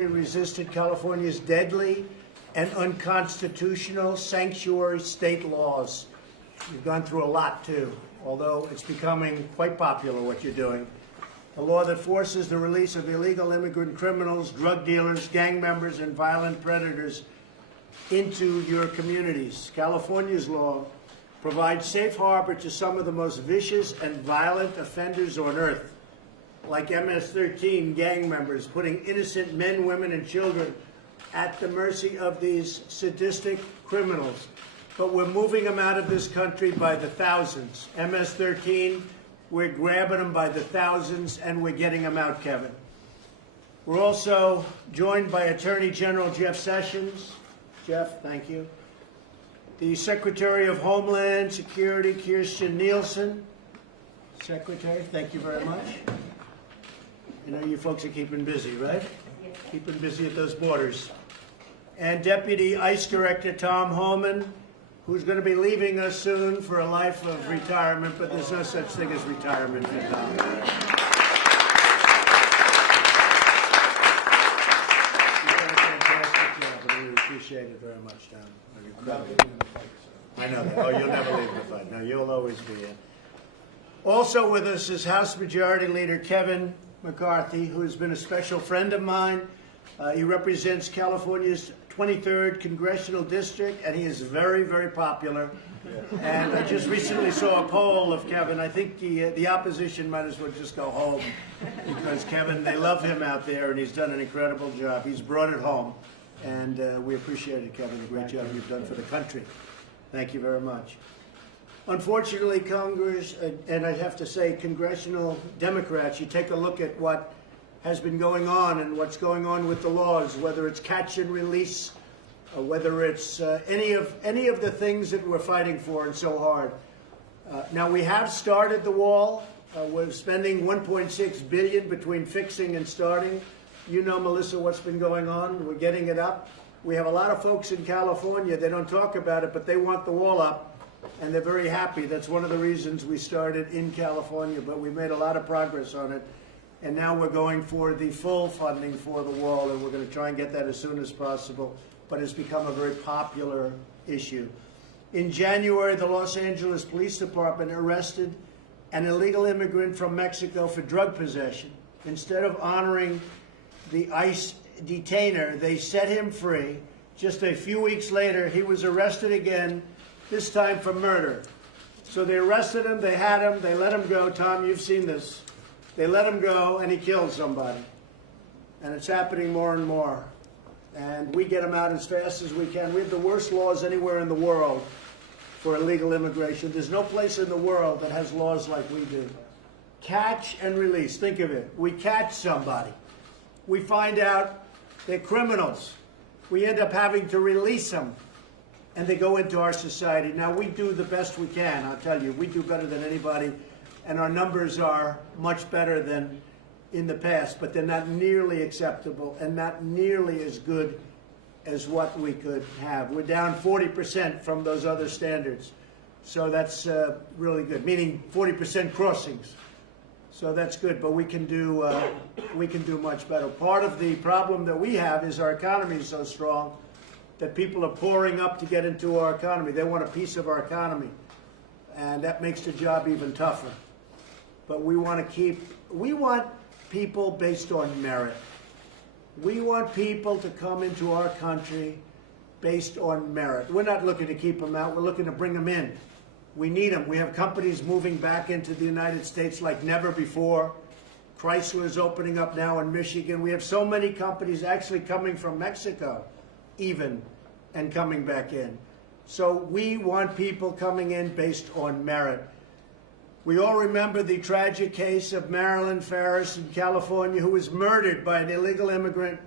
resisted California's deadly and unconstitutional sanctuary state laws. You've gone through a lot, too, although it's becoming quite popular what you're doing. A law that forces the release of illegal immigrant criminals, drug dealers, gang members, and violent predators into your communities. California's law provides safe harbor to some of the most vicious and violent offenders on earth, like MS-13 gang members, putting innocent men, women, and children at the mercy of these sadistic criminals. But we're moving them out of this country by the thousands. MS-13, we're grabbing them by the thousands, and we're getting them out, Kevin. We're also joined by Attorney General Jeff Sessions. Jeff, thank you. The Secretary of Homeland Security, Kirstjen Nielsen. Secretary, thank you very much. I know you folks are keeping busy, right? Yes. Keeping busy at those borders. And Deputy ICE Director Tom Holman, who's going to be leaving us soon for a life of retirement, but there's no such thing as retirement for Tom. You've done a fantastic job, and we appreciate it very much, Tom. I know that. Oh, you'll never leave the fight. No, you'll always be in. Also with us is House Majority Leader Kevin McCarthy, who has been a special friend of mine. He represents California's 23rd Congressional District, and he is very, very popular. And I just recently saw a poll of Kevin. I think the opposition might as well just go home, because Kevin, they love him out there, and he's done an incredible job. He's brought it home, and we appreciate it, Kevin, the great job you've done for the country. Thank you very much. Unfortunately, Congress, and I have to say congressional Democrats, you take a look at what has been going on and what's going on with the laws, whether it's catch and release, or whether it's any of the things that we're fighting for and so hard. Now, we have started the wall. We're spending $1.6 billion between fixing and starting. You know, Melissa, what's been going on. We're getting it up. We have a lot of folks in California, they don't talk about it, but they want the wall up. And they're very happy. That's one of the reasons we started in California, but we made a lot of progress on it. And now we're going for the full funding for the wall, and we're going to try and get that as soon as possible. But it's become a very popular issue. In January, the Los Angeles Police Department arrested an illegal immigrant from Mexico for drug possession. Instead of honoring the ICE detainer, they set him free. Just a few weeks later, he was arrested again, this time for murder. So they arrested him, they had him, they let him go. Tom, you've seen this. They let him go, and he killed somebody. And it's happening more and more. And we get him out as fast as we can. We have the worst laws anywhere in the world for illegal immigration. There's no place in the world that has laws like we do. Catch and release. Think of it. We catch somebody. We find out they're criminals. We end up having to release them, and they go into our society. Now, we do the best we can, I'll tell you. We do better than anybody, and our numbers are much better than in the past, but they're not nearly acceptable and not nearly as good as what we could have. We're down 40% from those other standards, so that's really good, meaning 40% crossings. So that's good, but we can do much better. Part of the problem that we have is our economy is so strong that people are pouring up to get into our economy. They want a piece of our economy, and that makes the job even tougher. But we want people based on merit. We want people to come into our country based on merit. We're not looking to keep them out. We're looking to bring them in. We need them. We have companies moving back into the United States like never before. Chrysler is opening up now in Michigan. We have so many companies actually coming from Mexico even and coming back in. So we want people coming in based on merit. We all remember the tragic case of Marilyn Ferris in California, who was murdered by an illegal immigrant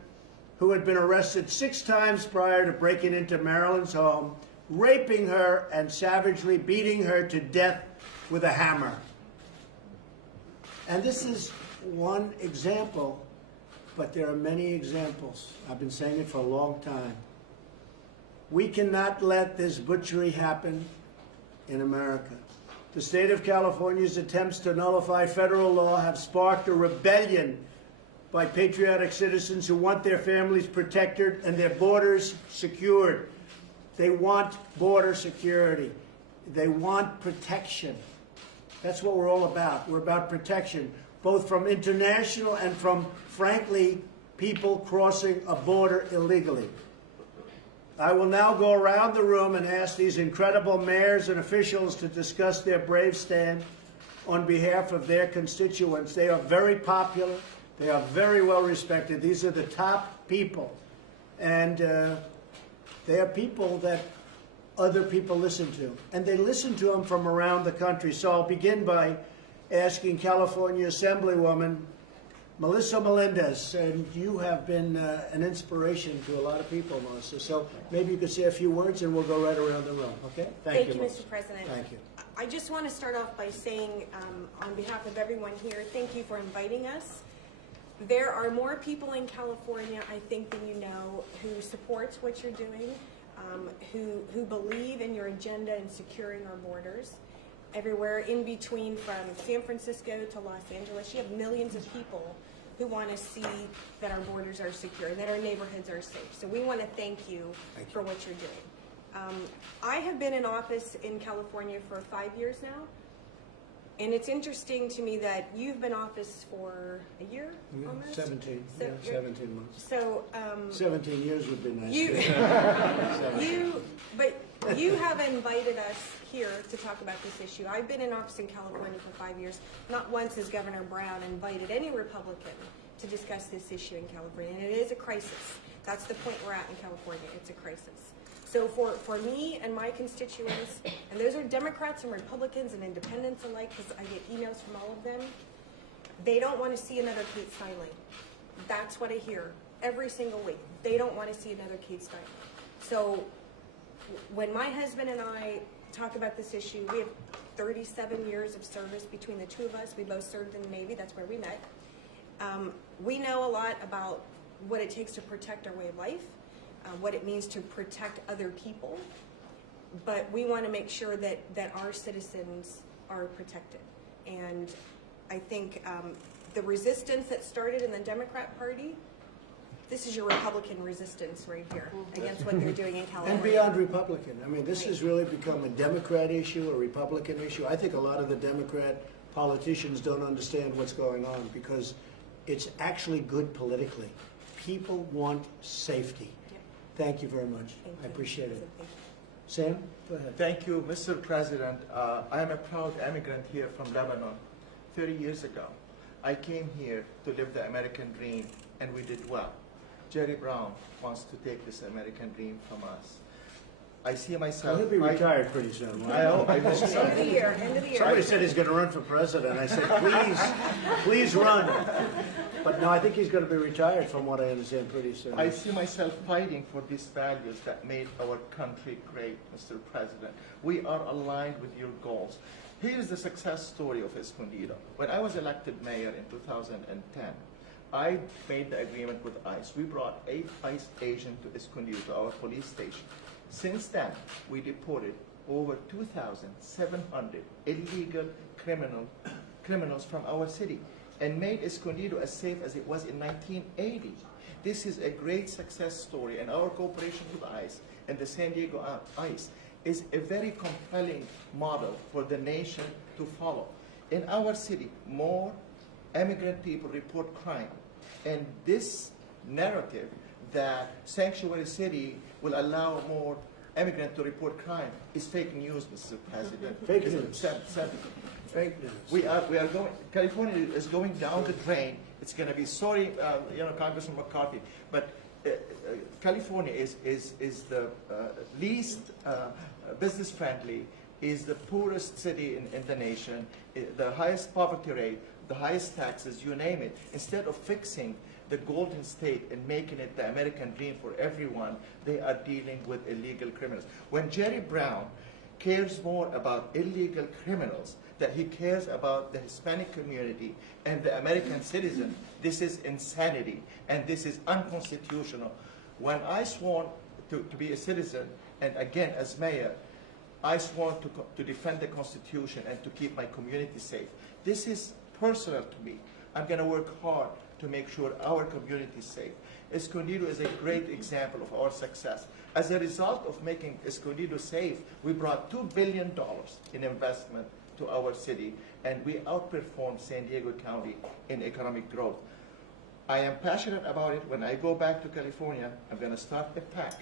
who had been arrested 6 times prior to breaking into Marilyn's home, raping her and savagely beating her to death with a hammer. And this is one example, but there are many examples. I've been saying it for a long time. We cannot let this butchery happen in America. The state of California's attempts to nullify federal law have sparked a rebellion by patriotic citizens who want their families protected and their borders secured. They want border security. They want protection. That's what we're all about. We're about protection, both from international and from, frankly, people crossing a border illegally. I will now go around the room and ask these incredible mayors and officials to discuss their brave stand on behalf of their constituents. They are very popular. They are very well respected. These are the top people. And they are people that other people listen to. And they listen to them from around the country. So I'll begin by asking California Assemblywoman Melissa Melendez, and you have been an inspiration to a lot of people, Melissa. So maybe you could say a few words and we'll go right around the room, okay? Thank you, Mr. President. Thank you. I just want to start off by saying, on behalf of everyone here, thank you for inviting us. There are more people in California, I think, than you know, who support what you're doing, who believe in your agenda in securing our borders. Everywhere in between, from San Francisco to Los Angeles, you have millions of people who want to see that our borders are secure, that our neighborhoods are safe. So we want to thank you for what you're doing. I have been in office in California for 5 years now, and it's interesting to me that you've been in office for a year almost? 17, So yeah, 17 months. So 17 years would be nice. You have invited us here to talk about this issue. I've been in office in California for 5 years. Not once has Governor Brown invited any Republican to discuss this issue in California, and it is a crisis. That's the point we're at in California. It's a crisis. So for me and my constituents, and those are Democrats and Republicans and independents alike, because I get emails from all of them, they don't want to see another Kate Steinle. That's what I hear every single week. They don't want to see another Kate Steinle. So when my husband and I talk about this issue, we have 37 years of service between the two of us. We both served in the Navy. That's where we met. We know a lot about what it takes to protect our way of life, what it means to protect other people, but we want to make sure that our citizens are protected. And I think the resistance that started in the Democrat Party, this is your Republican resistance right here against what they're doing in California. And beyond Republican. I mean, this has really become a Democrat issue, a Republican issue. I think a lot of the Democrat politicians don't understand what's going on because it's actually good politically. People want safety. Yep. Thank you very much. I appreciate it. Sam, go ahead. Thank you, Mr. President. I am a proud immigrant here from Lebanon. 30 years ago, I came here to live the American dream, and we did well. Jerry Brown wants to take this American dream from us. I see myself. He'll be retired pretty soon. I hope End of the year. Somebody said he's going to run for president. I said, please run. But no, I think he's going to be retired, from what I understand, pretty soon. I see myself fighting for these values that made our country great, Mr. President. We are aligned with your goals. Here is the success story of Escondido. When I was elected mayor in 2010, I made the agreement with ICE. We brought 8 ICE agents to Escondido, to our police station. Since then, we deported over 2,700 illegal criminals from our city and made Escondido as safe as it was in 1980. This is a great success story, and our cooperation with ICE and the San Diego ICE is a very compelling model for the nation to follow. In our city, more immigrant people report crime, and this narrative that sanctuary city will allow more immigrants to report crime is fake news, Mr. President. Fake news. Fake news. We are going. California is going down the drain. It's going to be sorry, Congressman McCarthy, but California is the least business friendly, is the poorest city in the nation, the highest poverty rate, the highest taxes, you name it. Instead of fixing the Golden State and making it the American dream for everyone, they are dealing with illegal criminals. When Jerry Brown cares more about illegal criminals than he cares about the Hispanic community and the American citizen, this is insanity, and this is unconstitutional. When I swore to be a citizen, and again as mayor, I swore to defend the Constitution and to keep my community safe. This is personal to me. I'm going to work hard to make sure our community is safe. Escondido is a great example of our success. As a result of making Escondido safe, we brought $2 billion in investment to our city, and we outperformed San Diego County in economic growth. I am passionate about it. When I go back to California, I'm going to start a PAC,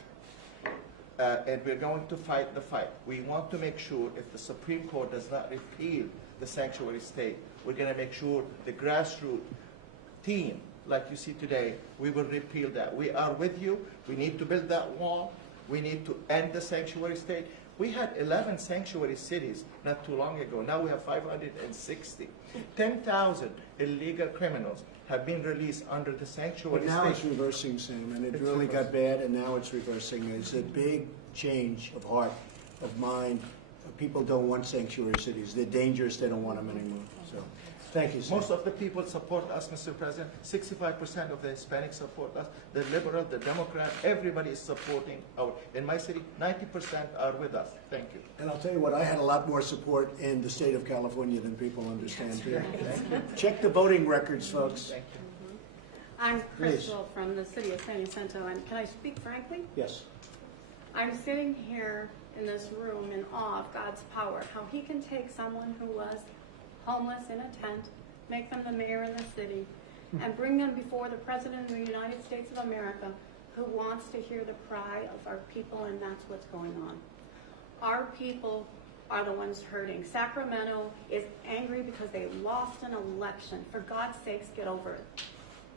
and we're going to fight the fight. We want to make sure if the Supreme Court does not repeal the sanctuary state, we're going to make sure the grassroots team, like you see today, we will repeal that. We are with you. We need to build that wall. We need to end the sanctuary state. We had 11 sanctuary cities not too long ago. Now we have 560. 10,000 illegal criminals have been released under the sanctuary But now state. it's reversing, Sam, and it It's really got reversing. bad, and now it's reversing. It's a big change of heart, of mind. People don't want sanctuary cities. They're dangerous. They don't want them anymore. So, thank you, Sam. Most of the people support us, Mr. President. 65% of the Hispanics support us. The liberal, the Democrat, everybody is supporting our. In my city, 90% are with us. Thank you. And I'll tell you what, I had a lot more support in the state of California than people understand here. Check the voting records, folks. Thank you. I'm Please. Crystal from the city of San Jacinto, and can I speak frankly? Yes. I'm sitting here in this room in awe of God's power, how he can take someone who was homeless in a tent, make them the mayor of the city, and bring them before the President of the United States of America, who wants to hear the cry of our people, and that's what's going on. Our people are the ones hurting. Sacramento is angry because they lost an election. For God's sakes, get over it.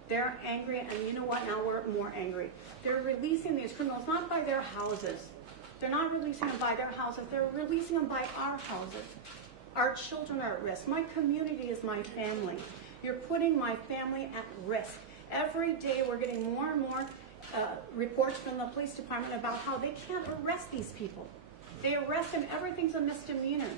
They're angry, and you know what? Now we're more angry. They're releasing these criminals not by their houses. They're not releasing them by their houses. They're releasing them by our houses. Our children are at risk. My community is my family. You're putting my family at risk. Every day we're getting more and more reports from the police department about how they can't arrest these people. They arrest them, everything's a misdemeanor.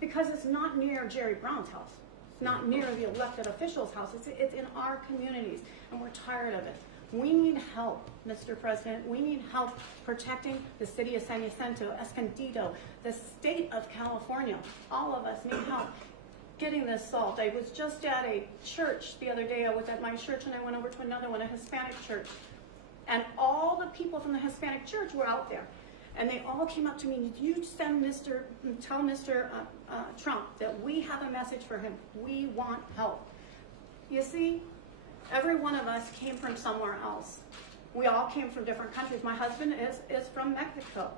Because it's not near Jerry Brown's house. It's not near the elected official's house. It's in our communities, and we're tired of it. We need help, Mr. President. We need help protecting the city of San Jacinto, Escondido, the state of California. All of us need help getting this solved. I was just at a church the other day. I was at my church, and I went over to another one, a Hispanic church. And all the people from the Hispanic church were out there. And they all came up to me, you tell Mr. Trump that we have a message for him. We want help. You see, every one of us came from somewhere else. We all came from different countries. My husband is from Mexico.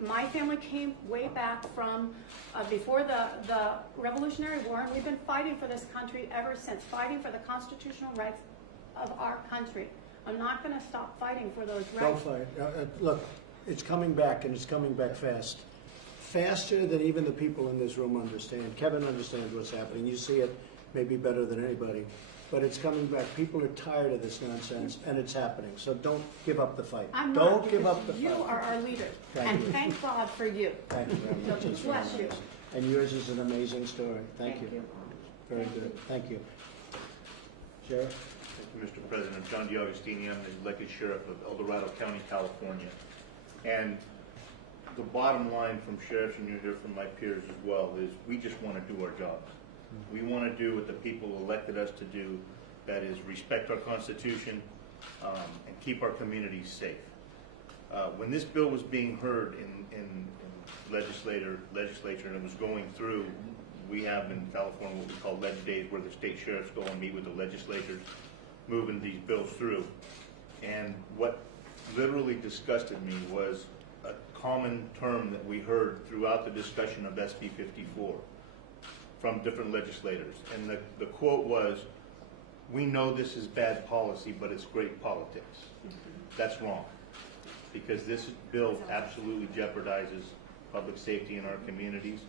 My family came way back from before the Revolutionary War, and we've been fighting for this country ever since, fighting for the constitutional rights of our country. I'm not going to stop fighting for those rights. Don't fight. Look, it's coming back, and it's coming back fast. Faster than even the people in this room understand. Kevin understands what's happening. You see it maybe better than anybody. But it's coming back. People are tired of this nonsense, and it's happening. So don't give up the fight. Don't give up the fight. You are our leader, Thank and you. thank God for you. Thank you very much. So It's very bless you. nice. And yours is an amazing story. Thank you. Very good. Thank you. Sheriff? Thank you, Mr. President. John DiAugustini. I'm the elected sheriff of El Dorado County, California. And the bottom line from sheriffs, and you hear from my peers as well, is we just want to do our jobs. We want to do what the people elected us to do, that is respect our Constitution and keep our communities safe. When this bill was being heard in legislature and it was going through, we have in California what we call leg days, where the state sheriffs go and meet with the legislators, moving these bills through. And what literally disgusted me was a common term that we heard throughout the discussion of SB 54 from different legislators. And the quote was, "We know this is bad policy, but it's great politics." That's wrong, because this bill absolutely jeopardizes public safety in our communities.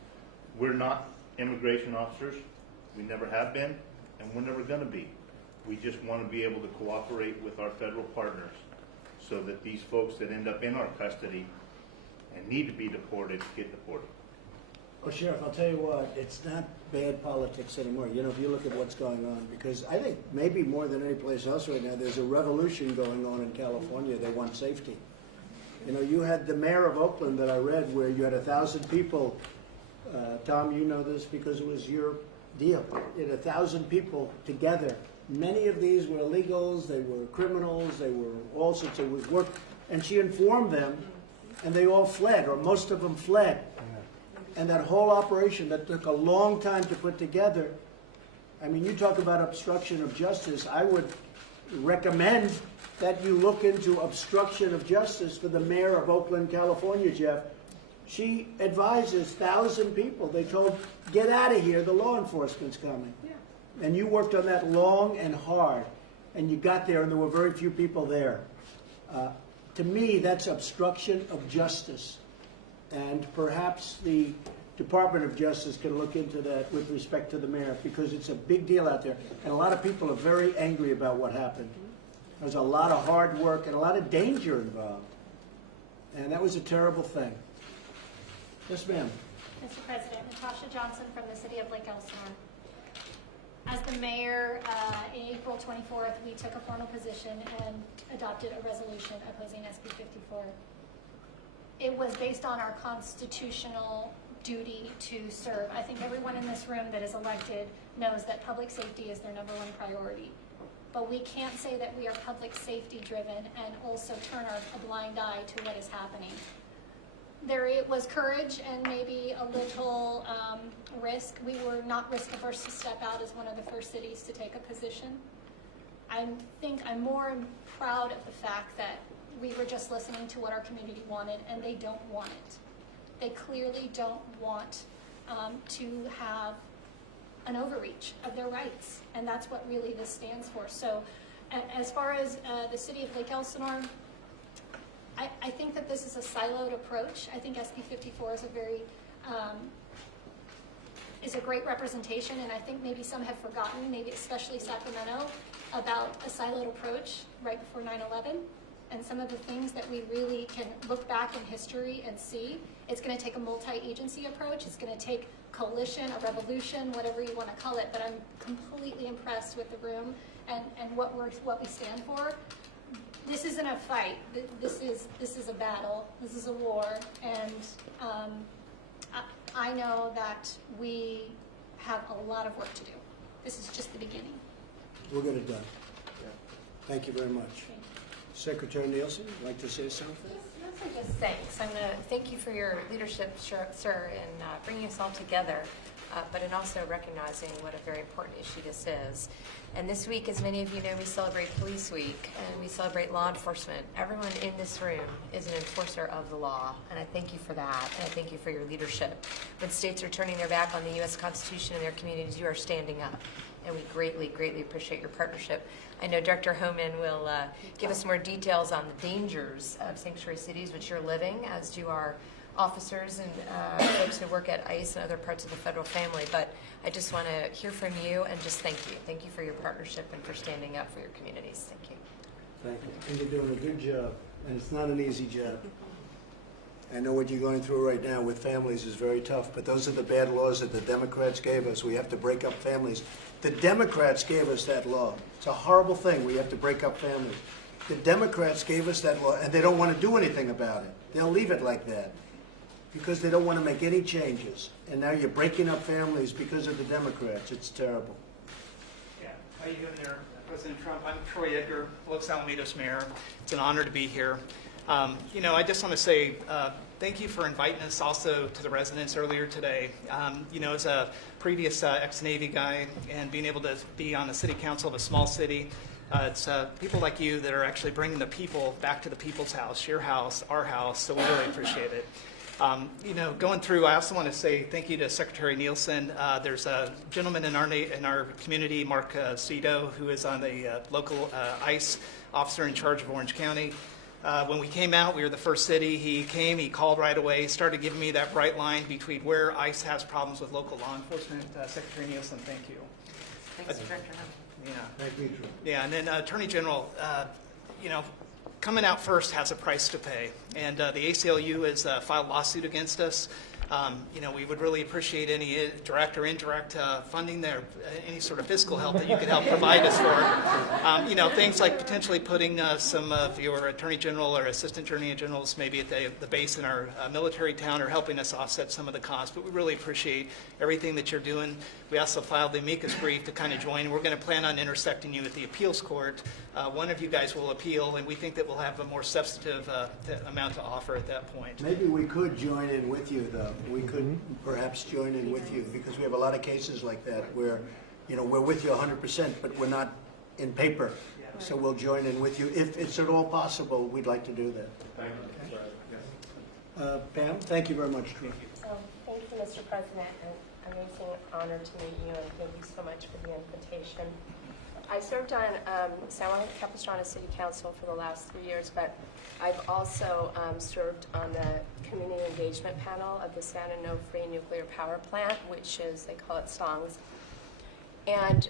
We're not immigration officers. We never have been, and we're never going to be. We just want to be able to cooperate with our federal partners so that these folks that end up in our custody and need to be deported get deported. Well, Sheriff, I'll tell you what, it's not bad politics anymore. You know, if you look at what's going on, because I think maybe more than any place else right now, there's a revolution going on in California. They want safety. You know, you had the mayor of Oakland that I read where you had 1,000 people. Tom, you know this because it was your deal. You had 1,000 people together Many of these were illegals, they were criminals, they were all sorts of work. And she informed them, and they all fled, or most of them fled. And that whole operation that took a long time to put together, I mean, you talk about obstruction of justice. I would recommend that you look into obstruction of justice for the mayor of Oakland, California, Jeff. She advises 1,000 people. They told, get out of here, the law enforcement's coming. Yeah. And you worked on that long and hard, and you got there, and there were very few people there. To me, that's obstruction of justice. And perhaps the Department of Justice can look into that with respect to the mayor, because it's a big deal out there. And a lot of people are very angry about what happened. There's a lot of hard work and a lot of danger involved. And that was a terrible thing. Yes, ma'am. Mr. President, Natasha Johnson from the city of Lake Elsinore. As the mayor, April 24th, we took a formal position and adopted a resolution opposing SB 54. It was based on our constitutional duty to serve. I think everyone in this room that is elected knows that public safety is their #1 priority. But we can't say that we are public safety driven and also turn a blind eye to what is happening. There it was courage and maybe a little risk. We were not risk averse to step out as one of the first cities to take a position. I think I'm more proud of the fact that we were just listening to what our community wanted, and they don't want it. They clearly don't want to have an overreach of their rights, and that's what really this stands for. So as far as the city of Lake Elsinore, I think that this is a siloed approach. I think SB 54 is a great representation, and I think maybe some have forgotten, maybe especially Sacramento, about a siloed approach right before 9/11, and some of the things that we really can look back in history and see. It's going to take a multi-agency approach. It's going to take coalition, a revolution, whatever you want to call it. But I'm completely impressed with the room and what we stand for. This isn't a fight. This is a battle. This is a war, and I know that we have a lot of work to do. This is just the beginning. We'll get it done. Thank you very much. Secretary Nielsen, would you like to say something? Mostly just thanks. I'm going to thank you for your leadership, sir, in bringing us all together, but in also recognizing what a very important issue this is. And this week, as many of you know, we celebrate Police Week, and we celebrate law enforcement. Everyone in this room is an enforcer of the law, and I thank you for that, and I thank you for your leadership. When states are turning their back on the U.S. Constitution and their communities, you are standing up, and we greatly, greatly appreciate your partnership. I know Director Homan will give us more details on the dangers of sanctuary cities, which you're living, as do our officers and folks who work at ICE and other parts of the federal family. But I just want to hear from you and just thank you. Thank you for your partnership and for standing up for your communities. Thank you. Thank you. And you're doing a good job, and it's not an easy job. I know what you're going through right now with families is very tough, but those are the bad laws that the Democrats gave us. We have to break up families. The Democrats gave us that law. It's a horrible thing. We have to break up families. The Democrats gave us that law, and they don't want to do anything about it. They'll leave it like that because they don't want to make any changes. And now you're breaking up families because of the Democrats. It's terrible. Yeah, how you doing there, President Trump? I'm Troy Edgar, Los Alamitos Mayor. It's an honor to be here. I just want to say thank you for inviting us also to the residents earlier today. As a previous ex-Navy guy and being able to be on the city council of a small city, it's people like you that are actually bringing the people back to the people's house, your house, our house, so we really appreciate it. Going through, I also want to say thank you to Secretary Nielsen. There's a gentleman in our community, Mark Cito, who is on the local ICE officer in charge of Orange County. When we came out, we were the first city. He came, he called right away, started giving me that bright line between where ICE has problems with local law enforcement. Secretary Nielsen, thank you. Thanks, Director Hunt. Yeah. Thank you, Troy. Yeah, and then Attorney General, coming out first has a price to pay. And the ACLU has filed a lawsuit against us. We would really appreciate any direct or indirect funding there, any sort of fiscal help that you could help provide us for. Things like potentially putting some of your Attorney General or Assistant Attorney Generals maybe at the base in our military town, or helping us offset some of the costs. But we really appreciate everything that you're doing. We also filed the amicus brief to kind of join. We're going to plan on intersecting you at the appeals court. One of you guys will appeal, and we think that we'll have a more substantive amount to offer at that point. Maybe we could join in with you, though. We could perhaps join in with you, because we have a lot of cases like that where, we're with you 100%, but we're not in paper. So we'll join in with you. If it's at all possible, we'd like to do that. Pam, thank you very much, Troy. Thank you, Mr. President, and amazing honor to meet you, and thank you so much for the invitation. I served on San Juan Capistrano City Council for the last 3 years, but I've also served on the community engagement panel of the San Onofre Nuclear Power Plant, which is, they call it SONGS. And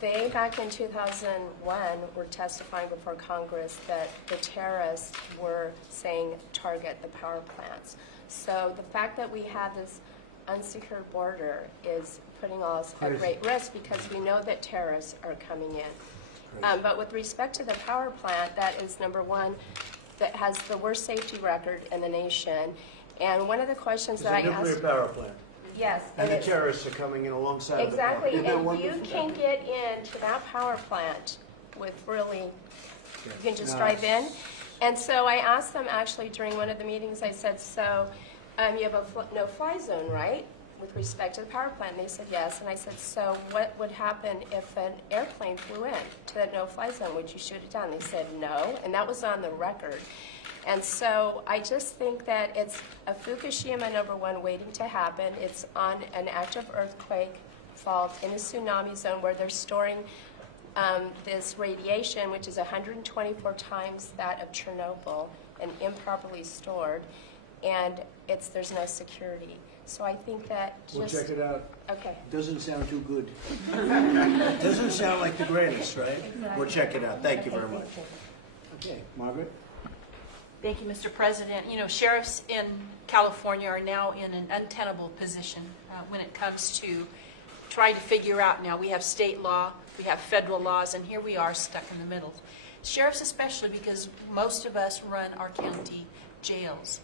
they, back in 2001, were testifying before Congress that the terrorists were saying target the power plants. So the fact that we have this unsecured border is putting us at great risk, because we know that terrorists are coming in. But with respect to the power plant, that is number one that has the worst safety record in the nation. And one of the questions that I asked... It's a nuclear power plant. Yes. And the terrorists are coming in alongside of the plant. Exactly, Isn't that and you wonderful? can get into that power plant with really, you can just Nice. drive in. And so I asked them actually during one of the meetings, I said, so you have a no-fly zone, right, with respect to the power plant? And they said yes. And I said, so what would happen if an airplane flew in to that no-fly zone? Would you shoot it down? They said no, and that was on the record. And so I just think that it's a Fukushima #1 waiting to happen. It's on an active earthquake fault in a tsunami zone where they're storing this radiation, which is 124 times that of Chernobyl, and improperly stored, and there's no security. So I think that just... We'll check it out. Okay. Doesn't sound too good. Doesn't sound like the greatest, right? We'll check it out. Thank you very much. Okay, Margaret? Thank you, Mr. President. Sheriffs in California are now in an untenable position when it comes to trying to figure out now. We have state law, we have federal laws, and here we are stuck in the middle. Sheriffs especially, because most of us run our county jails.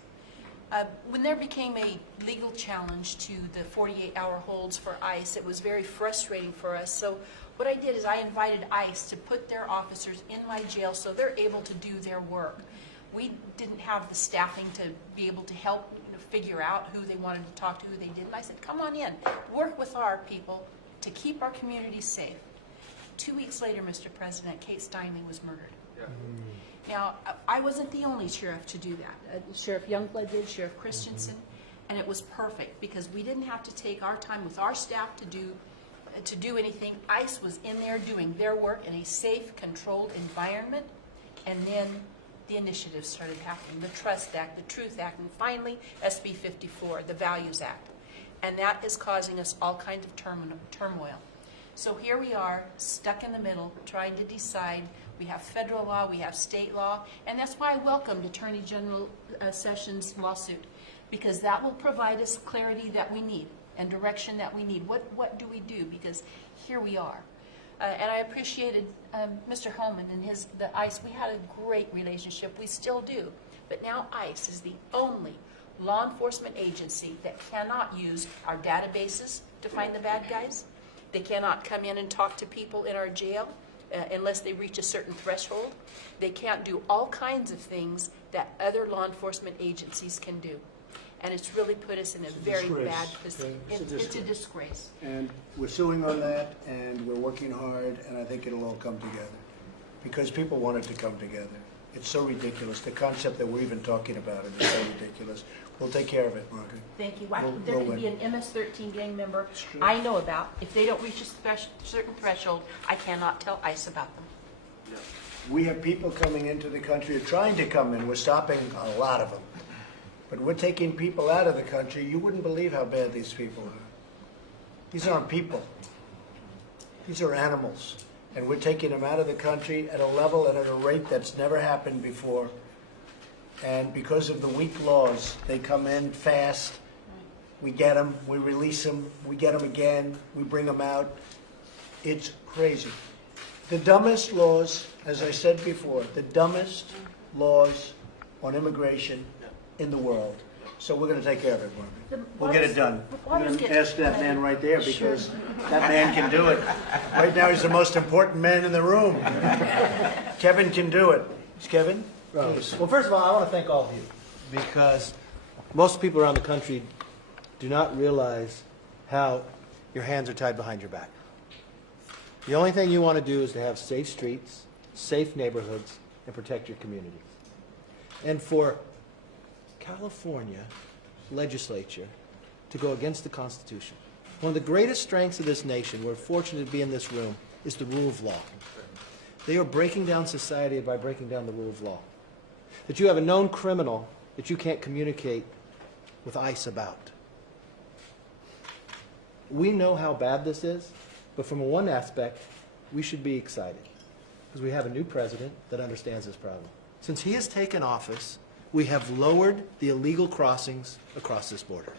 When there became a legal challenge to the 48-hour holds for ICE, it was very frustrating for us. So what I did is I invited ICE to put their officers in my jail so they're able to do their work. We didn't have the staffing to be able to help figure out who they wanted to talk to, who they didn't. I said, come on in, work with our people to keep our community safe. 2 weeks later, Mr. President, Kate Steinle was murdered. Yeah. Now, I wasn't the only sheriff to do that. Sheriff Youngblood did, Sheriff Christensen, and it was perfect because we didn't have to take our time with our staff to do anything. ICE was in there doing their work in a safe, controlled environment, and then the initiatives started happening, the Trust Act, the Truth Act, and finally SB 54, the Values Act. And that is causing us all kinds of turmoil. So here we are, stuck in the middle, trying to decide. We have federal law, we have state law, and that's why I welcomed Attorney General Sessions' lawsuit, because that will provide us clarity that we need and direction that we need. What do we do? Because here we are. And I appreciated Mr. Holman and the ICE. We had a great relationship. We still do. But now ICE is the only law enforcement agency that cannot use our databases to find the bad guys. They cannot come in and talk to people in our jail unless they reach a certain threshold. They can't do all kinds of things that other law enforcement agencies can do. And it's really put us in a very bad position. It's a disgrace. And we're suing on that, and we're working hard, and I think it'll all come together. Because people want it to come together. It's so ridiculous. The concept that we're even talking about it is so ridiculous. We'll take care of it, Margaret. Thank you. We'll There could be win. an MS-13 gang member I know about. If they don't reach a certain threshold, I cannot tell ICE about them. We have people coming into the country, or trying to come in. We're stopping a lot of them. But we're taking people out of the country. You wouldn't believe how bad these people are. These aren't people. These are animals. And we're taking them out of the country at a level and at a rate that's never happened before. And because of the weak laws, they come in fast We get them, we release them, we get them again, we bring them out. It's crazy. The dumbest laws, as I said before, the dumbest laws on immigration in the world. So we're going to take care of it, Barbie. We'll get it done. I'm going to ask that man right there because that man can do it. Right now he's the most important man in the room. Kevin can do it. Is Kevin? Please. Well, first of all, I want to thank all of you because most people around the country do not realize how your hands are tied behind your back. The only thing you want to do is to have safe streets, safe neighborhoods, and protect your communities. And for California legislature to go against the Constitution, one of the greatest strengths of this nation, we're fortunate to be in this room, is the rule of law. They are breaking down society by breaking down the rule of law. That you have a known criminal that you can't communicate with ICE about. We know how bad this is, but from one aspect, we should be excited because we have a new president that understands this problem. Since he has taken office, we have lowered the illegal crossings across this border.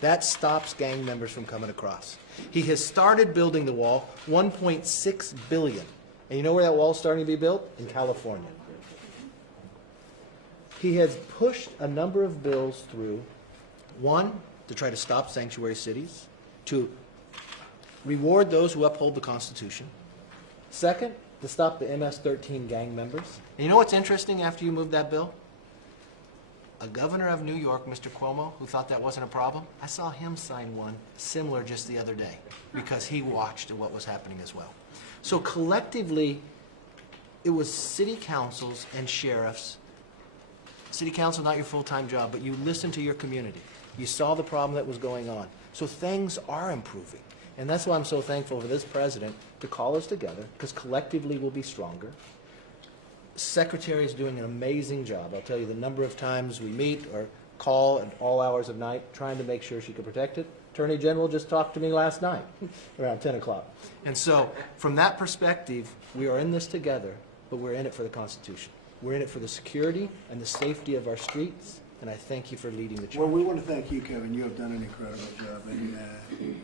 That stops gang members from coming across. He has started building the wall, $1.6 billion. And you know where that wall is starting to be built? In California. He has pushed a number of bills through. One, to try to stop sanctuary cities. To reward those who uphold the Constitution. Second, to stop the MS-13 gang members. And you know what's interesting after you moved that bill? A governor of New York, Mr. Cuomo, who thought that wasn't a problem, I saw him sign one similar just the other day because he watched what was happening as well. So collectively, it was city councils and sheriffs. City council, not your full-time job, but you listened to your community. You saw the problem that was going on. So things are improving. And that's why I'm so thankful for this president to call us together, because collectively we'll be stronger. Secretary is doing an amazing job. I'll tell you the number of times we meet or call at all hours of night trying to make sure she can protect it. Attorney General just talked to me last night around 10 o'clock. And so from that perspective, we are in this together, but we're in it for the Constitution. We're in it for the security and the safety of our streets, and I thank you for leading the charge. Well, we want to thank you, Kevin. You have done an incredible job. And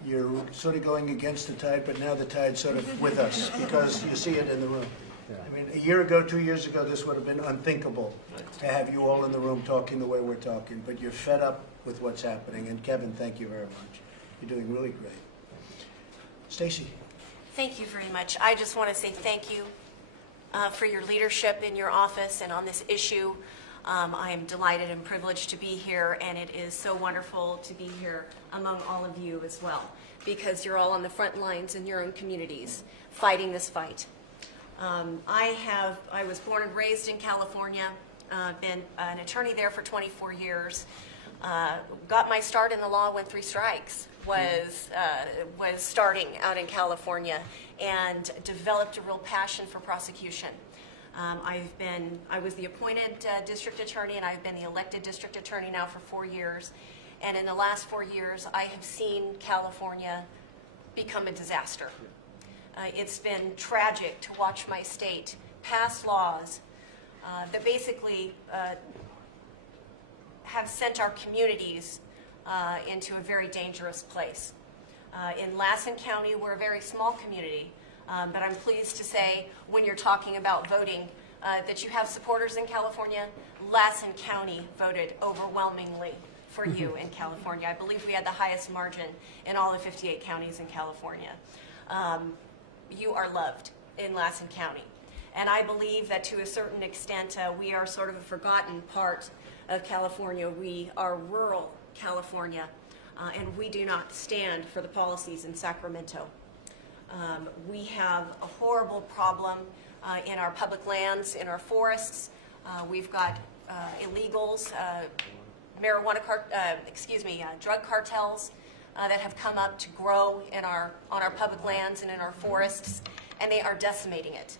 you're sort of going against the tide, but now the tide's sort of with us because you see it in the room. Yeah. I mean, a year ago, 2 years ago, this would have been unthinkable to have you all in the room talking the way we're talking, but you're fed up with what's happening. And Kevin, thank you very much. You're doing really great. Stacy. Thank you very much. I just want to say thank you for your leadership in your office and on this issue. I am delighted and privileged to be here, and it is so wonderful to be here among all of you as well, because you're all on the front lines in your own communities fighting this fight. I was born and raised in California, been an attorney there for 24 years, got my start in the law when 3 strikes was starting out in California, and developed a real passion for prosecution. I was the appointed district attorney, and I've been the elected district attorney now for 4 years. And in the last 4 years, I have seen California become a disaster. It's been tragic to watch my state pass laws that basically have sent our communities into a very dangerous place. In Lassen County, we're a very small community, but I'm pleased to say when you're talking about voting that you have supporters in California. Lassen County voted overwhelmingly for you in California. I believe we had the highest margin in all the 58 counties in California. You are loved in Lassen County. And I believe that to a certain extent, we are sort of a forgotten part of California. We are rural California, and we do not stand for the policies in Sacramento. We have a horrible problem in our public lands, in our forests. We've got illegals, drug cartels that have come up to grow on our public lands and in our forests, and they are decimating it.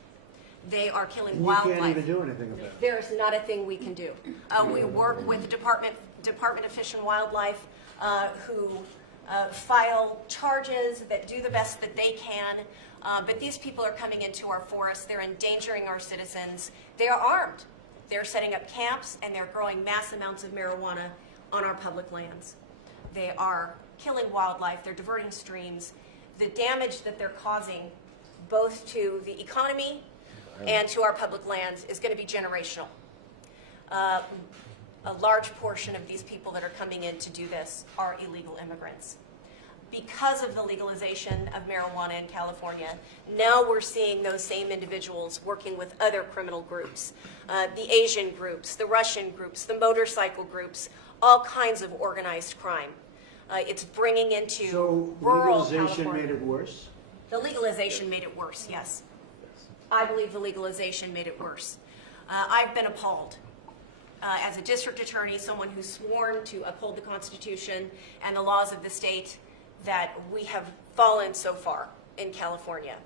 They are killing wildlife. You can't even do anything about it. There is not a thing we can do. We work with the Department of Fish and Wildlife, who file charges that do the best that they can. But these people are coming into our forests. They're endangering our citizens. They are armed. They're setting up camps, and they're growing mass amounts of marijuana on our public lands. They are killing wildlife. They're diverting streams. The damage that they're causing both to the economy and to our public lands is going to be generational. A large portion of these people that are coming in to do this are illegal immigrants. Because of the legalization of marijuana in California, now we're seeing those same individuals working with other criminal groups, the Asian groups, the Russian groups, the motorcycle groups, all kinds of organized crime. It's bringing into So rural legalization California. made it worse? The legalization made it worse, yes. I believe the legalization made it worse. I've been appalled. As a district attorney, someone who's sworn to uphold the Constitution and the laws of the state, that we have fallen so far in California.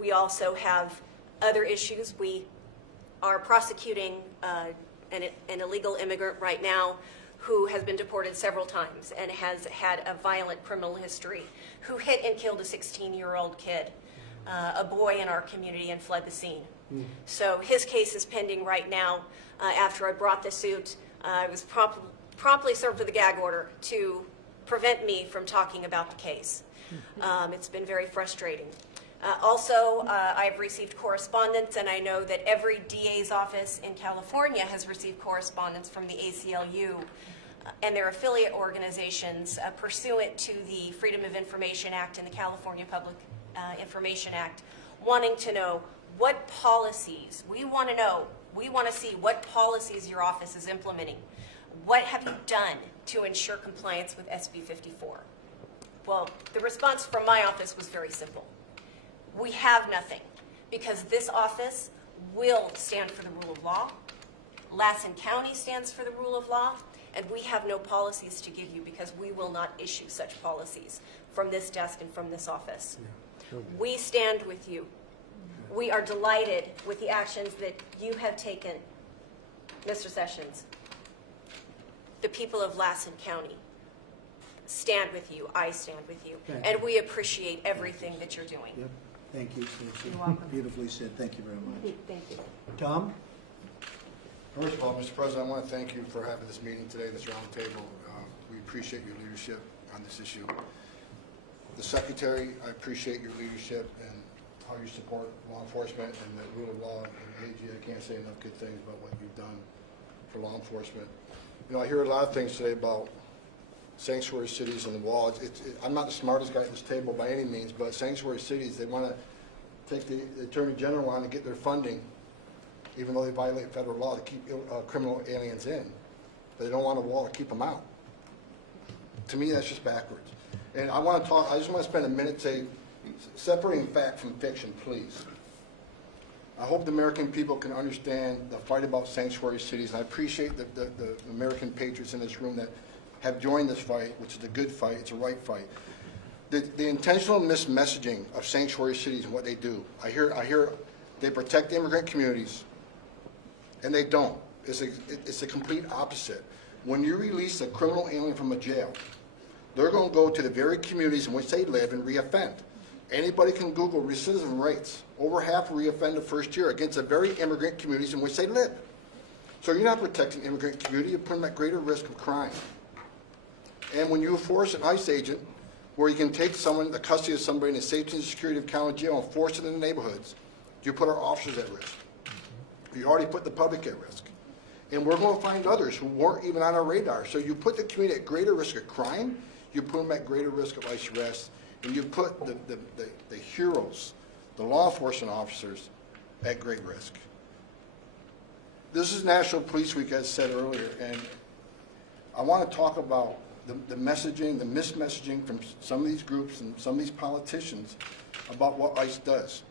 We also have other issues. We are prosecuting an illegal immigrant right now who has been deported several times and has had a violent criminal history, who hit and killed a 16-year-old kid, a boy in our community, and fled the scene. So his case is pending right now. After I brought the suit, I was promptly served with a gag order to prevent me from talking about the case. It's been very frustrating. Also, I've received correspondence, and I know that every DA's office in California has received correspondence from the ACLU and their affiliate organizations pursuant to the Freedom of Information Act and the California Public Information Act, wanting to know what policies, we want to see what policies your office is implementing. What have you done to ensure compliance with SB 54? Well, the response from my office was very simple. We have nothing, because this office will stand for the rule of law. Lassen County stands for the rule of law, and we have no policies to give you because we will not issue such policies from this desk and from this office. We stand with you. We are delighted with the actions that you have taken, Mr. Sessions. The people of Lassen County stand with you. I stand with you. Thank And you. we appreciate everything that you're doing. Yep. Thank you, Stacey. You're welcome. Beautifully said. Thank you very much. Thank you. Tom? First of all, Mr. President, I want to thank you for having this meeting today, this roundtable. We appreciate your leadership on this issue. The Secretary, I appreciate your leadership and how you support law enforcement and the rule of law. And AG, I can't say enough good things about what you've done for law enforcement. You know, I hear a lot of things today about sanctuary cities and the wall. I'm not the smartest guy at this table by any means, but sanctuary cities, they want to take the Attorney General on to get their funding, even though they violate federal law, to keep criminal aliens in. But they don't want a wall to keep them out. To me, that's just backwards. And I just want to spend a minute saying, separating fact from fiction, please. I hope the American people can understand the fight about sanctuary cities, and I appreciate the American patriots in this room that have joined this fight, which is a good fight, it's a right fight. The intentional mismessaging of sanctuary cities and what they do, I hear they protect immigrant communities, and they don't. It's a complete opposite. When you release a criminal alien from a jail, they're going to go to the very communities in which they live and reoffend. Anybody can Google recidivism rates. Over half reoffend the first year against the very immigrant communities in which they live. So you're not protecting the immigrant community, you're putting them at greater risk of crime. And when you force an ICE agent, where you can take someone, the custody of somebody in the safety and security of county jail and force it in the neighborhoods, you put our officers at risk. You already put the public at risk. And we're going to find others who weren't even on our radar. So you put the community at greater risk of crime, you put them at greater risk of ICE arrest, and you put the heroes, the law enforcement officers, at great risk. This is National Police Week, as said earlier, and I want to talk about the messaging, the mismessaging from some of these groups and some of these politicians about what ICE does.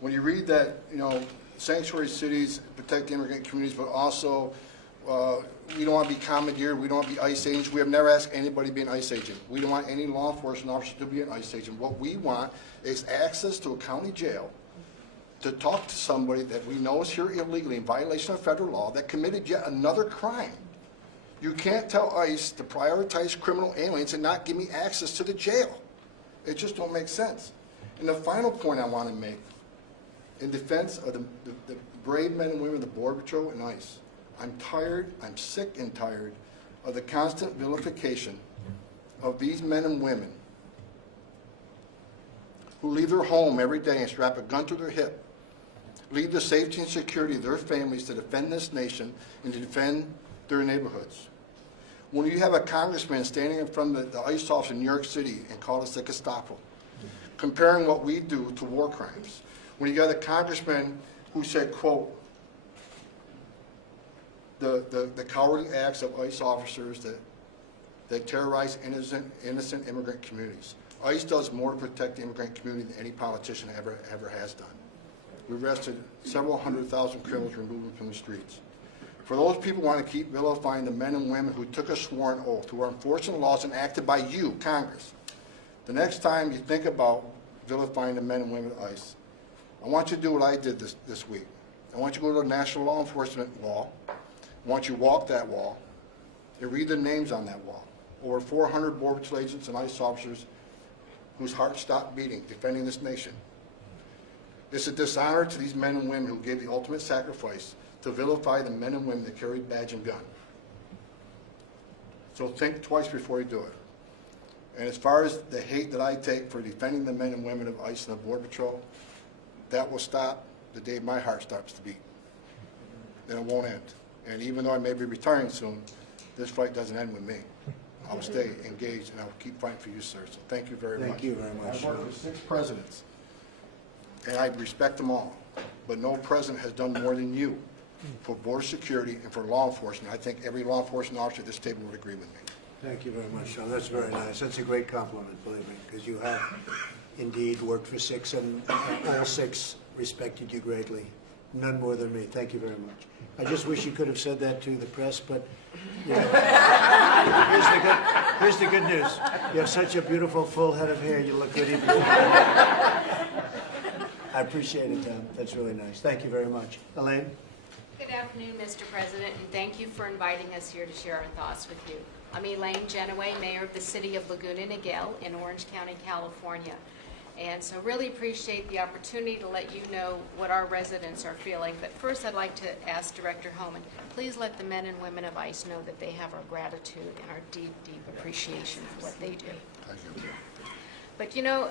When you read that, you know, sanctuary cities protect the immigrant communities, but also we don't want to be commandeered, we don't want to be ICE agents. We have never asked anybody to be an ICE agent. We don't want any law enforcement officer to be an ICE agent. What we want is access to a county jail to talk to somebody that we know is here illegally in violation of federal law that committed yet another crime. You can't tell ICE to prioritize criminal aliens and not give me access to the jail. It just don't make sense. And the final point I want to make, in defense of the brave men and women of the Border Patrol and ICE, I'm tired, I'm sick and tired of the constant vilification of these men and women who leave their home every day and strap a gun to their hip, leave the safety and security of their families to defend this nation and to defend their neighborhoods. When you have a congressman standing in front of the ICE office in New York City and call us the Gestapo, comparing what we do to war crimes. When you got a congressman who said, quote, the cowardly acts of ICE officers that terrorize innocent immigrant communities. ICE does more to protect the immigrant community than any politician ever has done. We arrested several 100,000 criminals, removed them from the streets. For those people who want to keep vilifying the men and women who took a sworn oath, who are enforcing the laws enacted by you, Congress, the next time you think about vilifying the men and women of ICE, I want you to do what I did this week. I want you to go to the National Law Enforcement Wall. I want you to walk that wall and read the names on that wall. Over 400 Border Patrol agents and ICE officers whose hearts stopped beating, defending this nation. It's a dishonor to these men and women who gave the ultimate sacrifice to vilify the men and women that carried badge and gun. So think twice before you do it. And as far as the hate that I take for defending the men and women of ICE and the Border Patrol, that will stop the day my heart stops to beat. Then it won't end. And even though I may be retiring soon, this fight doesn't end with me. I'll stay engaged and I'll keep fighting for you, sir. So thank you very much. Thank you very much, I've sir. worked with 6 presidents, and I respect them all. But no president has done more than you for border security and for law enforcement. I think every law enforcement officer at this table would agree with me. Thank you very much, Sean. That's very nice. That's a great compliment, believe me, because you have indeed worked for 6, and all 6 respected you greatly. None more than me. Thank you very much. I just wish you could have said that to the press, but you know, here's the good news. You have such a beautiful full head of hair. You look good even. I appreciate it, Tom. That's really nice. Thank you very much. Elaine? Good afternoon, Mr. President, and thank you for inviting us here to share our thoughts with you. I'm Elaine Genoway, Mayor of the City of Laguna Niguel in Orange County, California. And so really appreciate the opportunity to let you know what our residents are feeling. But first I'd like to ask Director Homan, please let the men and women of ICE know that they have our gratitude and our deep, deep appreciation for what they do. But you know,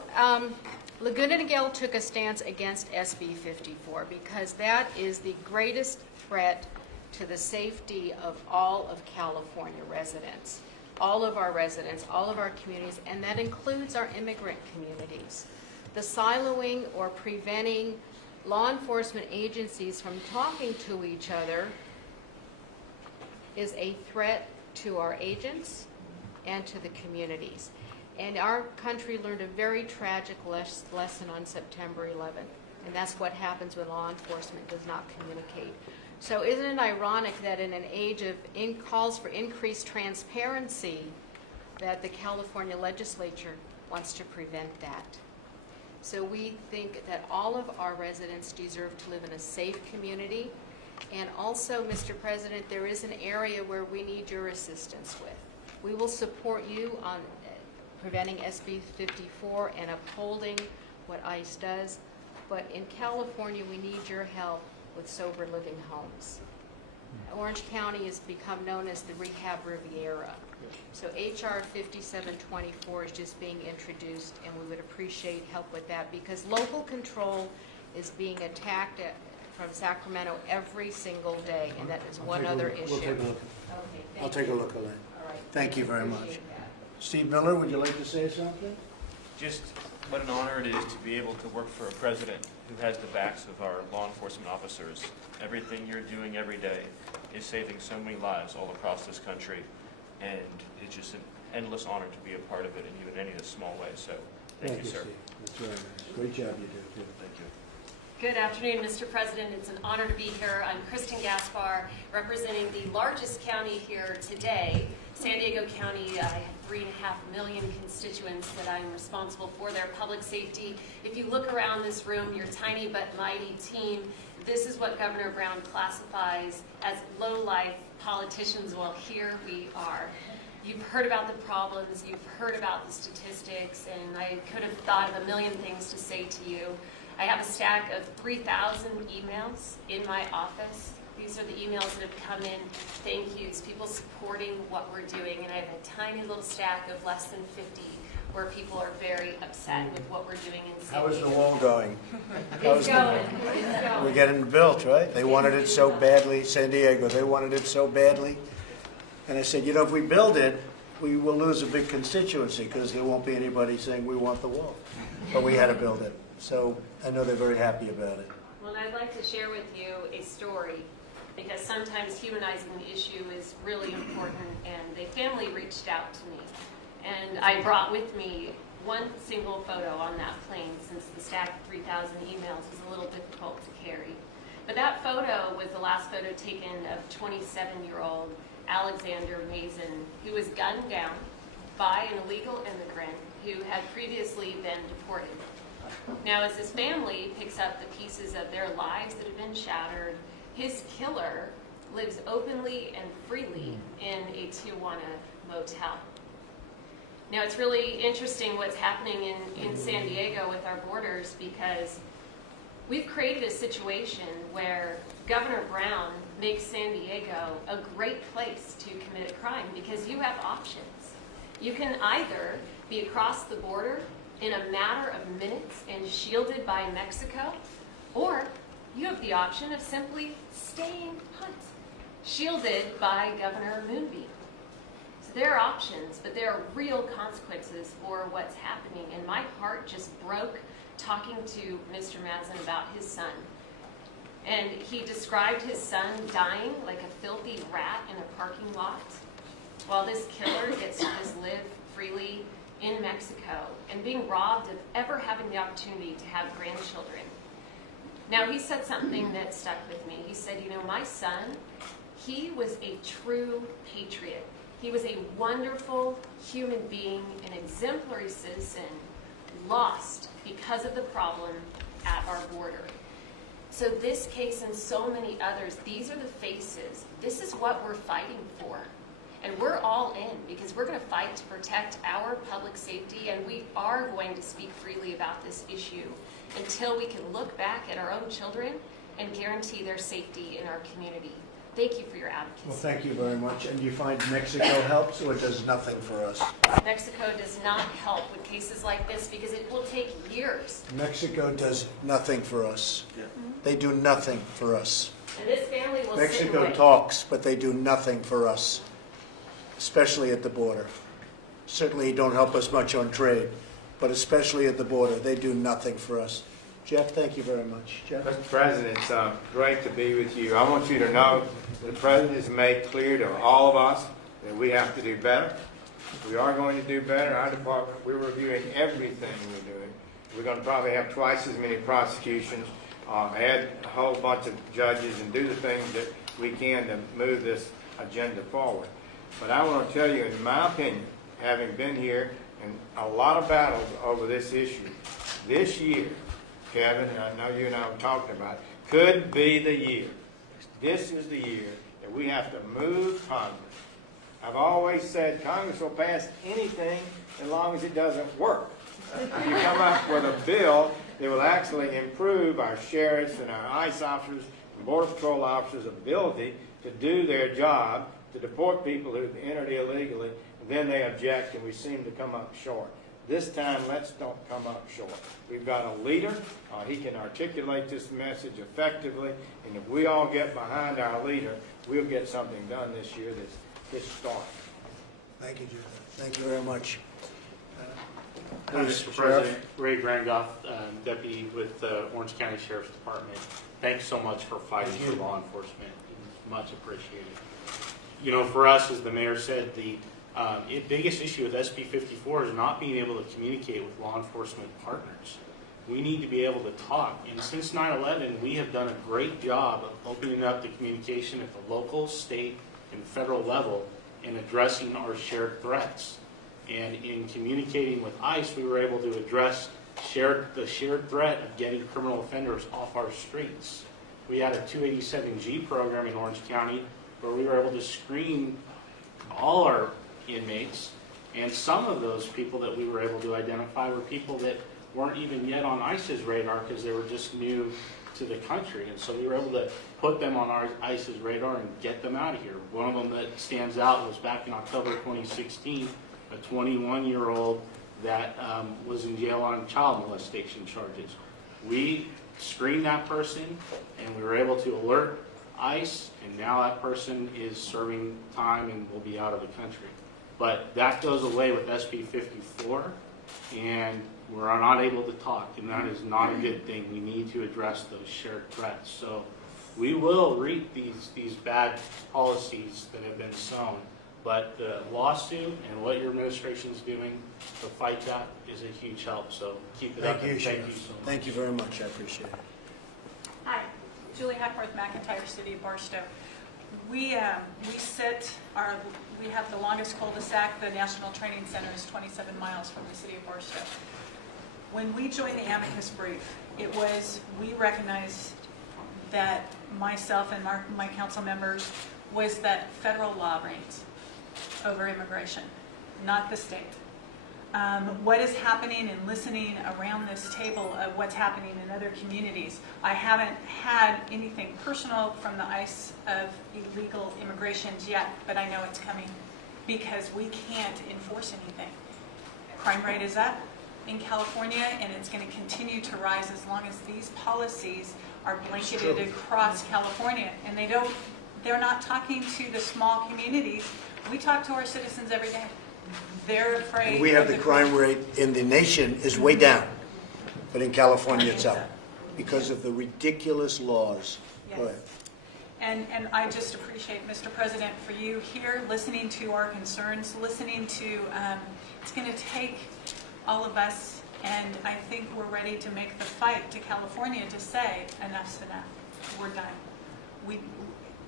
Laguna Niguel took a stance against SB 54 because that is the greatest threat to the safety of all of California residents, all of our residents, all of our communities, and that includes our immigrant communities. The siloing or preventing law enforcement agencies from talking to each other is a threat to our agents and to the communities. And our country learned a very tragic lesson on September 11th, and that's what happens when law enforcement does not communicate. So isn't it ironic that in an age of calls for increased transparency that the California legislature wants to prevent that? So we think that all of our residents deserve to live in a safe community. And also, Mr. President, there is an area where we need your assistance with. We will support you on preventing SB 54 and upholding what ICE does. But in California, we need your help with sober living homes. Orange County has become known as the Rehab Riviera. So HR 5724 is just being introduced, and we would appreciate help with that because local control is being attacked from Sacramento every single day, and that is one other issue. We'll take a look. Okay, I'll take a look, Elaine. All right. Thank you very much. Appreciate that. Steve Miller, would you like to say something? Just what an honor it is to be able to work for a president who has the backs of our law enforcement officers. Everything you're doing every day is saving so many lives all across this country, and it's just an endless honor to be a part of it in even any small way. So thank you, sir. Steve. That's very nice. Great job you do, too. Thank you. Good afternoon, Mr. President. It's an honor to be here. I'm Kristen Gaspar, representing the largest county here today, San Diego County. I have 3.5 million constituents that I'm responsible for their public safety. If you look around this room, your tiny but mighty team, this is what Governor Brown classifies as low-life politicians. Well, here we are. You've heard about the problems, you've heard about the statistics, and I could have thought of a million things to say to you. I have a stack of 3,000 emails in my office. These are the emails that have come in, thank yous, people supporting what we're doing, and I have a tiny little stack of less than 50 where people are very upset with what we're doing in San How is Diego. the wall going? It's going. It's going. We're getting built, right? They wanted it so badly, San Diego, they wanted it so badly. And I said, you know, if we build it, we will lose a big constituency because there won't be anybody saying we want the wall. But we had to build it. So I know they're very happy about it. Well, I'd like to share with you a story because sometimes humanizing the issue is really important, and the family reached out to me. And I brought with me one single photo on that plane since the stack of 3,000 emails was a little difficult to carry. But that photo was the last photo taken of 27-year-old Alexander Mason, who was gunned down by an illegal immigrant who had previously been deported. Now, as his family picks up the pieces of their lives that have been shattered, his killer lives openly and freely in a Tijuana motel. Now, it's really interesting what's happening in San Diego with our borders, because we've created a situation where Governor Brown makes San Diego a great place to commit a crime because you have options. You can either be across the border in a matter of minutes and shielded by Mexico, or you have the option of simply staying put, shielded by Governor Moonbeam. So there are options, but there are real consequences for what's happening. And my heart just broke talking to Mr. Mazen about his son. And he described his son dying like a filthy rat in a parking lot, while this killer gets to just live freely in Mexico and being robbed of ever having the opportunity to have grandchildren. Now, he said something that stuck with me. He said, you know, my son, he was a true patriot. He was a wonderful human being, an exemplary citizen, lost because of the problem at our border. So this case and so many others, these are the faces. This is what we're fighting for. And we're all in because we're going to fight to protect our public safety, and we are going to speak freely about this issue until we can look back at our own children and guarantee their safety in our community. Thank you for your advocacy. Well, thank you very much. And do you find Mexico helps or does nothing for us? Mexico does not help with cases like this because it will take years. Mexico does nothing for us. They do nothing for us. And this family will sit and Mexico wait. talks, but they do nothing for us, especially at the border. Certainly don't help us much on trade, but especially at the border, they do nothing for us. Jeff, thank you very much. Jeff? Mr. President, it's great to be with you. I want you to know the President has made clear to all of us that we have to do better. We are going to do better. Our department, we're reviewing everything we're doing. We're going to probably have twice as many prosecutions, add a whole bunch of judges, and do the things that we can to move this agenda forward. But I want to tell you, in my opinion, having been here in a lot of battles over this issue, this year, Kevin, and I know you and I were talking about it, could be the year. This is the year that we have to move Congress. I've always said Congress will pass anything as long as it doesn't work. If you come up with a bill that will actually improve our sheriffs and our ICE officers and Border Patrol officers' ability to do their job, to deport people who've entered illegally, then they object and we seem to come up short. This time, let's don't come up short. We've got a leader. He can articulate this message effectively, and if we all get behind our leader, we'll get something done this year that's historic. Thank you, Jeff. Thank you very much. Mr. President, Ray Grangoff, Deputy with the Orange County Sheriff's Department. Thanks so much for fighting for law enforcement. It's much appreciated. You know, for us, as the mayor said, the biggest issue with SB 54 is not being able to communicate with law enforcement partners. We need to be able to talk. And since 9/11, we have done a great job of opening up the communication at the local, state, and federal level and addressing our shared threats. And in communicating with ICE, we were able to address the shared threat of getting criminal offenders off our streets. We had a 287G program in Orange County where we were able to screen all our inmates, and some of those people that we were able to identify were people that weren't even yet on ICE's radar because they were just new to the country. And so we were able to put them on our ICE's radar and get them out of here. One of them that stands out was back in October 2016, a 21-year-old that was in jail on child molestation charges. We screened that person and we were able to alert ICE, and now that person is serving time and will be out of the country. But that goes away with SB 54, and we're not able to talk, and that is not a good thing. We need to address those shared threats. So we will reap these bad policies that have been sown, but the lawsuit and what your administration is doing to fight that is a huge help. So keep it up. Thank you, Thank Sheriff. you so much. Thank you very much. I appreciate it. Hi, Julie Hackworth, McIntyre, City of Barstow. We have the longest cul-de-sac. The National Training Center is 27 miles from the City of Barstow. When we joined the amicus brief, we recognized that myself and my council members was that federal law reigns over immigration, not the state. What is happening and listening around this table of what's happening in other communities, I haven't had anything personal from the ICE of illegal immigrations yet, but I know it's coming because we can't enforce anything. Crime rate is up in California, and it's going to continue to rise as long as these policies are blanketed across California. And they're not talking to the small communities. We talk to our citizens every day. They're afraid. And we have the crime rate in the nation is way down, but in California it's up because of the ridiculous laws. Yes. Go ahead. And I just appreciate, Mr. President, for you here, listening to our concerns, listening to, it's going to take all of us, and I think we're ready to make the fight to California to say, enough's enough, we're done.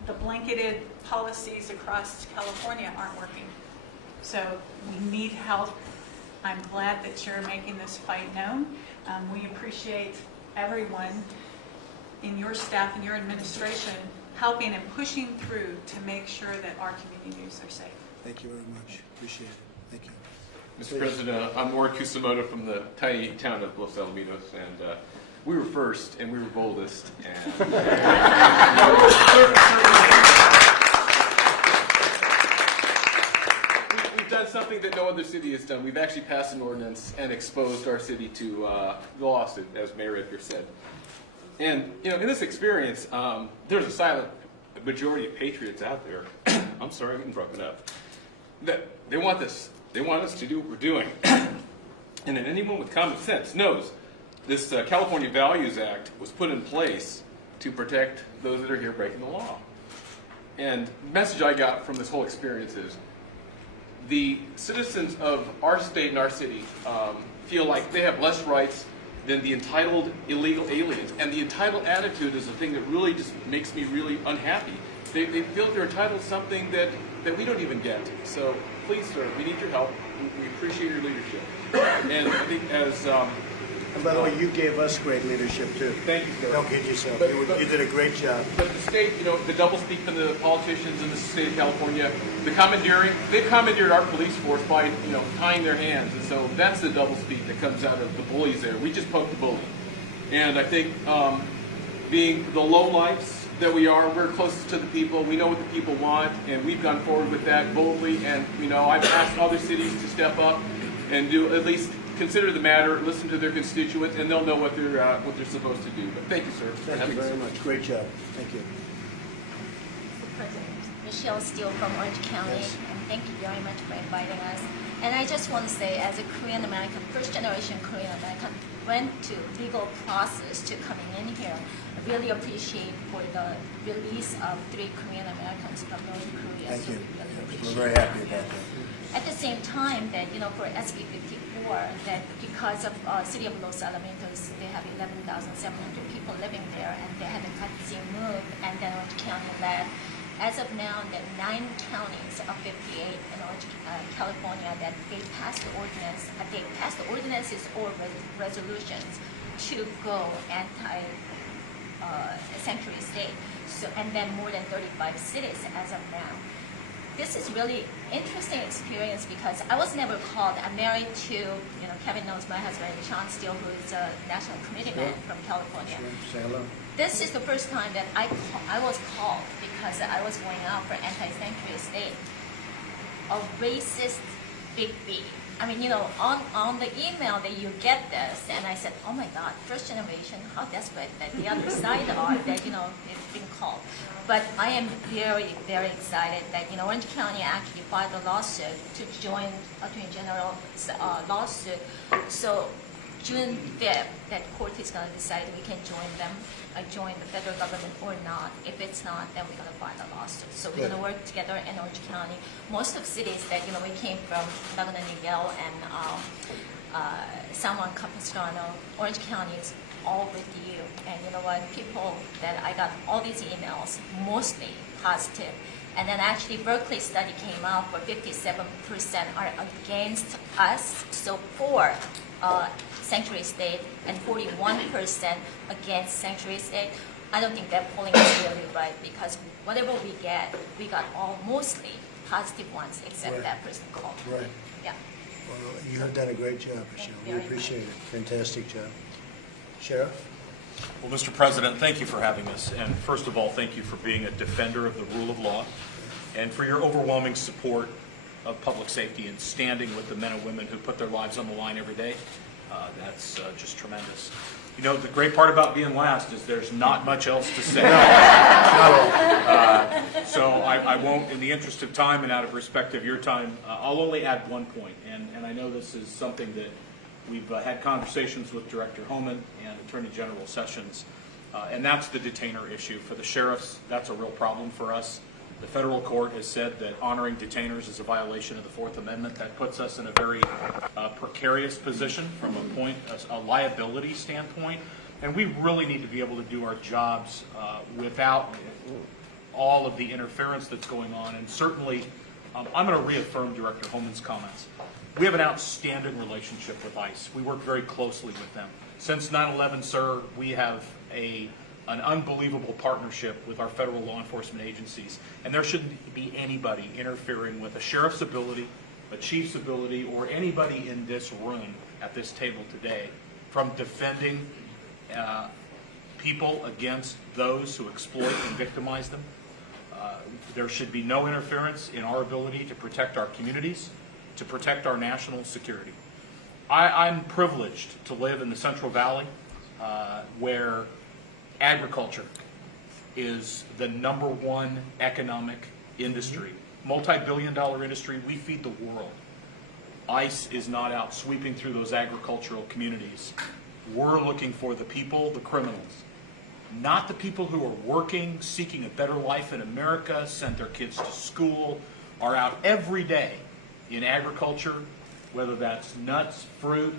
The blanketed policies across California aren't working. So we need help. I'm glad that you're making this fight known. We appreciate everyone in your staff and your administration helping and pushing through to make sure that our communities are safe. Thank you very much. Appreciate it. Thank you. Mr. President, I'm Ward Kusamoto from the tiny town of Los Alamitos, and we were first and we were boldest. And we've done something that no other city has done. We've actually passed an ordinance and exposed our city to the lawsuit, as Mayor Edgar said. And in this experience, there's a silent majority of patriots out there. I'm sorry, I'm getting broken up. That they want this. They want us to do what we're doing. And anyone with common sense knows this California Values Act was put in place to protect those that are here breaking the law. And the message I got from this whole experience is the citizens of our state and our city feel like they have less rights than the entitled illegal aliens. And the entitled attitude is the thing that really just makes me really unhappy. They feel they're entitled to something that we don't even get. So please, sir, we need your help. We appreciate your leadership. And I think as... and by the way, you gave us great leadership, too. Thank you, sir. Don't kid yourself. You did a great job. But the state, the double speak from the politicians in the state of California, the commandeering, they commandeered our police force by, tying their hands. And so that's the double speak that comes out of the bullies there. We just poked the bully. And I think being the lowlifes that we are, we're closest to the people. We know what the people want, and we've gone forward with that boldly. And, I've asked other cities to step up and do at least consider the matter, listen to their constituents, and they'll know what they're supposed to do. But thank you, sir. Thank you very much. Great job. Thank you. President Michelle Steele from Orange County, Yes. and thank you very much for inviting us. And I just want to say, as a Korean American, first generation Korean American, went to legal process to coming in here. I really appreciate for the release of 3 Korean Americans from North Korea. Thank So you. we really We're appreciate very that. happy about that. At the same time, that for SB 54, that because of City of Los Alamitos, they have 11,700 people living there, and they haven't got the move, and then Orange County led. As of now, there are 9 counties of 58 in California that they passed the ordinance. They passed the ordinances or resolutions to go anti-sanctuary state. So, and then more than 35 cities as of now. this is really interesting experience because I was never called. I'm married to, Kevin knows my husband, Sean Steele, who is a national committee man from California. Say hello. This is the first time that I was called because I was going out for anti-sanctuary state. A racist big B. I mean, on the email that you get this, and I said, oh my God, first generation, how desperate that the other side are that, they've been called. But I am very, very excited that, Orange County actually filed a lawsuit to join Attorney General's lawsuit. So June 5th, that court is going to decide we can join the federal government or not. If it's not, then we're going to file a lawsuit. So we're going to work together in Orange County. Most of cities that, we came from, Laguna Niguel and San Juan Capistrano, Orange County is all with you. And you know what, people that I got all these emails, mostly positive. And then actually Berkeley study came out where 57% are against us. So for sanctuary state and 41% against sanctuary state. I don't think that polling is really right because whatever we got all mostly positive ones except Right. that person called. Right. Yeah. Well, you have done a great job, Michelle. We very appreciate it. Fantastic job. Sheriff? Well, Mr. President, thank you for having us. And first of all, thank you for being a defender of the rule of law and for your overwhelming support of public safety and standing with the men and women who put their lives on the line every day. That's just tremendous. The great part about being last is there's not much else to say. So I won't, in the interest of time and out of respect of your time, I'll only add one point. And I know this is something that we've had conversations with Director Homan and Attorney General Sessions, and that's the detainer issue. For the sheriffs, that's a real problem for us. The federal court has said that honoring detainers is a violation of the Fourth Amendment. That puts us in a very precarious position from a liability standpoint. And we really need to be able to do our jobs without all of the interference that's going on. And certainly, I'm going to reaffirm Director Homan's comments. We have an outstanding relationship with ICE. We work very closely with them. Since 9/11, sir, we have an unbelievable partnership with our federal law enforcement agencies. And there shouldn't be anybody interfering with a sheriff's ability, a chief's ability, or anybody in this room at this table today from defending people against those who exploit and victimize them. There should be no interference in our ability to protect our communities, to protect our national security. I'm privileged to live in the Central Valley where agriculture is the #1 economic industry, multi-billion-dollar industry. We feed the world. ICE is not out sweeping through those agricultural communities. We're looking for the people, the criminals, not the people who are working, seeking a better life in America, send their kids to school, are out every day in agriculture, whether that's nuts, fruit,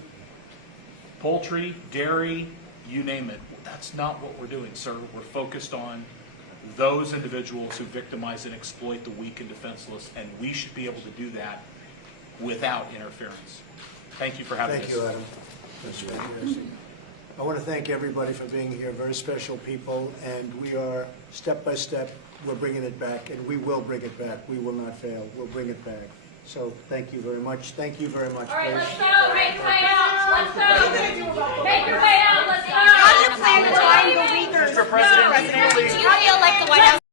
poultry, dairy, you name it. That's not what we're doing, sir. We're focused on those individuals who victimize and exploit the weak and defenseless, and we should be able to do that without interference. Thank you for having us. Thank you, Adam. That's fantastic. I want to thank everybody for being here. Very special people, and we are step by step. We're bringing it back, and we will bring it back. We will not fail. We'll bring it back. So thank you very much. Thank you very much. All right, please. let's go.